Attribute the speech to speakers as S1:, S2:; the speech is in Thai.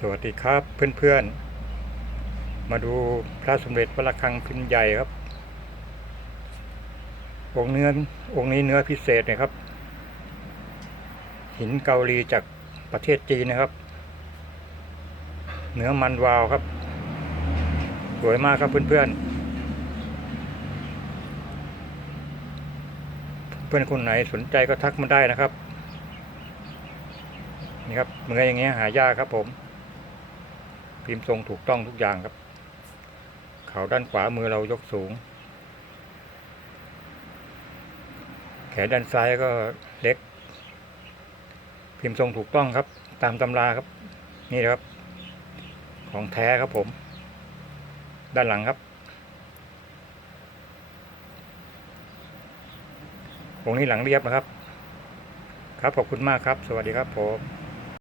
S1: สวัสดีครับเพื่อนๆ มาดูพระสมเด็จพระระฆังพิมพ์ใหญ่ครับ องค์เนื้อองค์นี้เนื้อพิเศษนะครับ หินเกาหลีจากประเทศจีนนะครับ เนื้อมันวาวครับ สวยมากครับเพื่อนๆ เพื่อนคนไหนสนใจก็ทักมาได้นะครับ นี่ครับเนื้ออย่างเงี้ยหายากครับผม พิมพ์ทรงถูกต้องทุกอย่างครับ เขาด้านขวามือเรายกสูง แขนด้านซ้ายก็เล็ก พิมพ์ทรงถูกต้องครับ ตามตำราครับ นี่นะครับ ของแท้ครับผม ด้านหลังครับองนี้หลังเรียบนะครับ ครับขอบคุณมากครับ สวัสดีครับผม